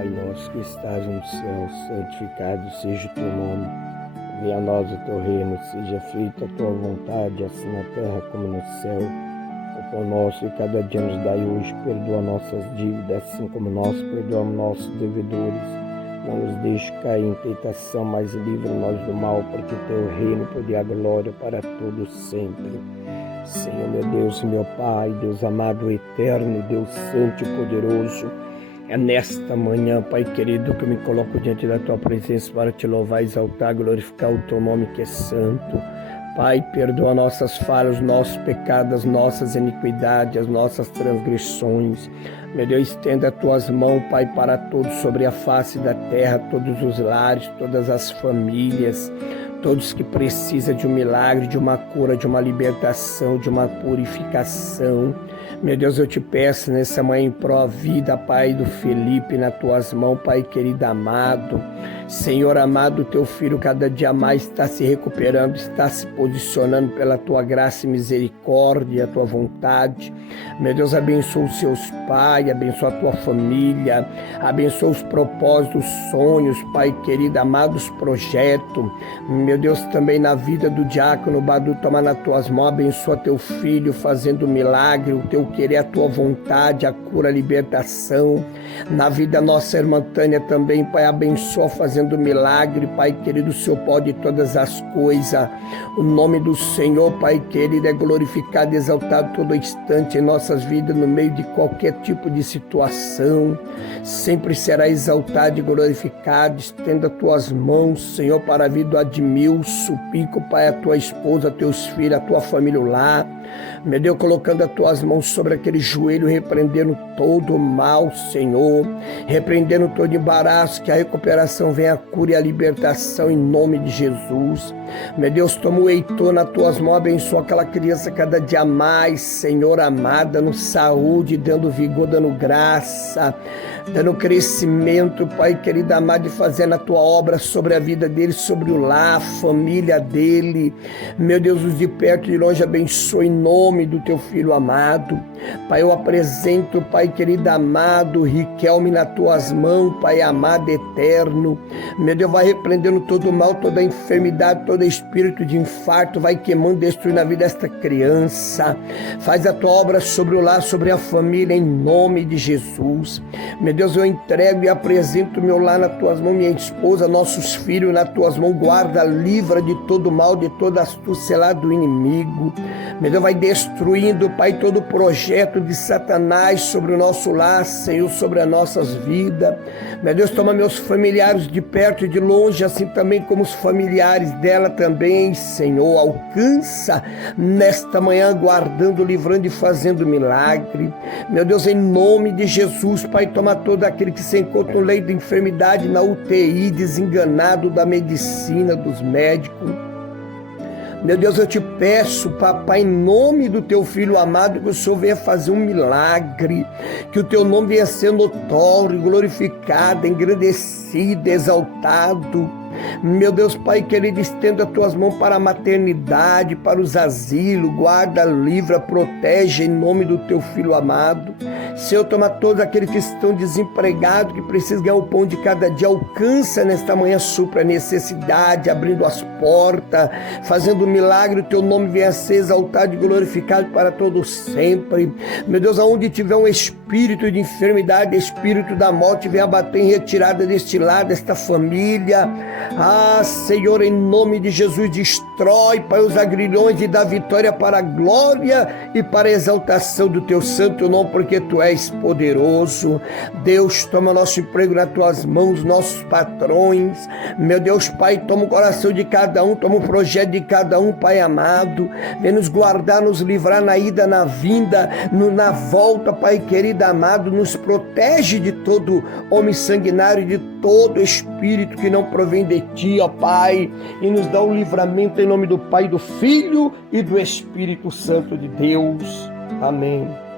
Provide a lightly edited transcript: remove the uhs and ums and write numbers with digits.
Pai nosso que estás no céu, santificado seja o teu nome. Venha a nós o teu reino, seja feita a tua vontade, assim na terra como no céu. O pão nosso de cada dia nos dai hoje, perdoa nossas dívidas, assim como nós perdoamos nossos devedores. Não nos deixe cair em tentação, mas livra-nos do mal, porque teu reino, poder e a glória para todos sempre. Senhor, meu Deus e meu Pai, Deus amado, eterno, Deus santo e poderoso, é nesta manhã, Pai querido, que eu me coloco diante da Tua presença para Te louvar, exaltar, glorificar o Teu nome que é santo. Pai, perdoa nossas falhas, nossos pecados, nossas iniquidades, as nossas transgressões. Meu Deus, estenda as Tuas mãos, Pai, para todos sobre a face da terra, todos os lares, todas as famílias, todos que precisam de um milagre, de uma cura, de uma libertação, de uma purificação. Meu Deus, eu te peço nessa manhã em pró vida, Pai, do Felipe, nas tuas mãos, Pai querido amado. Senhor amado, teu filho cada dia mais está se recuperando, está se posicionando pela tua graça e misericórdia, a tua vontade. Meu Deus, abençoa os seus pais, abençoa a tua família, abençoa os propósitos, os sonhos, Pai querido amado, os projetos. Meu Deus, também na vida do diácono Badu, toma nas tuas mãos, abençoa teu filho fazendo milagre, o teu querer, a tua vontade, a cura, a libertação. Na vida nossa irmã Tânia também, Pai, abençoa fazendo milagre, Pai querido, o Senhor pode todas as coisas. O nome do Senhor, Pai querido, é glorificado, exaltado todo instante em nossas vidas, no meio de qualquer tipo de situação. Sempre será exaltado e glorificado. Estenda as tuas mãos, Senhor, para a vida do Admilson, Pico, Pai, a tua esposa, teus filhos, a tua família lá. Meu Deus, colocando as tuas mãos sobre aquele joelho, repreendendo todo o mal, Senhor, repreendendo todo embaraço, que a recuperação venha, a cura e a libertação em nome de Jesus. Meu Deus, toma o Heitor nas tuas mãos, abençoa aquela criança cada dia mais, Senhor amado, dando saúde, dando vigor, dando graça, dando crescimento, Pai querido amado, e fazendo a tua obra sobre a vida dele, sobre o lar, a família dele. Meu Deus, os de perto e de longe, abençoa em nome do teu filho amado. Pai, eu apresento, Pai querido amado, Riquelme nas tuas mãos, Pai amado, eterno. Meu Deus, vai repreendendo todo o mal, toda a enfermidade, todo espírito de infarto, vai queimando, destruindo a vida desta criança. Faz a tua obra sobre o lar, sobre a família, em nome de Jesus. Meu Deus, eu entrego e apresento meu lar nas tuas mãos, minha esposa, nossos filhos nas tuas mãos. Guarda, livra de todo mal, de toda astúcia lá do inimigo. Meu Deus, vai destruindo, Pai, todo projeto de Satanás sobre o nosso lar, Senhor, sobre as nossas vidas. Meu Deus, toma meus familiares de perto e de longe, assim também como os familiares dela também, Senhor. Alcança nesta manhã, guardando, livrando e fazendo milagre. Meu Deus, em nome de Jesus, Pai, toma todo aquele que se encontra no leito de enfermidade, na UTI, desenganado da medicina, dos médicos. Meu Deus, eu te peço, papai, em nome do teu filho amado, que o Senhor venha fazer um milagre, que o teu nome venha ser notório, glorificado, engrandecido, exaltado. Meu Deus, Pai querido, estenda as tuas mãos para a maternidade, para os asilos, guarda, livra, protege em nome do teu filho amado. Senhor, toma todos aqueles que estão desempregados, que precisam ganhar o pão de cada dia, alcança nesta manhã, supra a necessidade, abrindo as portas, fazendo milagre, o teu nome venha a ser exaltado e glorificado para todos sempre. Meu Deus, aonde tiver um espírito de enfermidade, espírito da morte, venha bater em retirada deste lado, desta família. Ah, Senhor, em nome de Jesus, destrói, Pai, os agrilhões e dá vitória para a glória e para a exaltação do teu santo nome, porque tu és poderoso. Deus, toma nosso emprego nas tuas mãos, nossos patrões. Meu Deus, Pai, toma o coração de cada um, toma o projeto de cada um, Pai amado. Vem nos guardar, nos livrar na ida, na vinda, na volta, Pai querido amado. Nos protege de todo homem sanguinário, de todo espírito que não provém de ti, ó Pai, e nos dá o livramento em nome do Pai, do Filho e do Espírito Santo de Deus. Amém.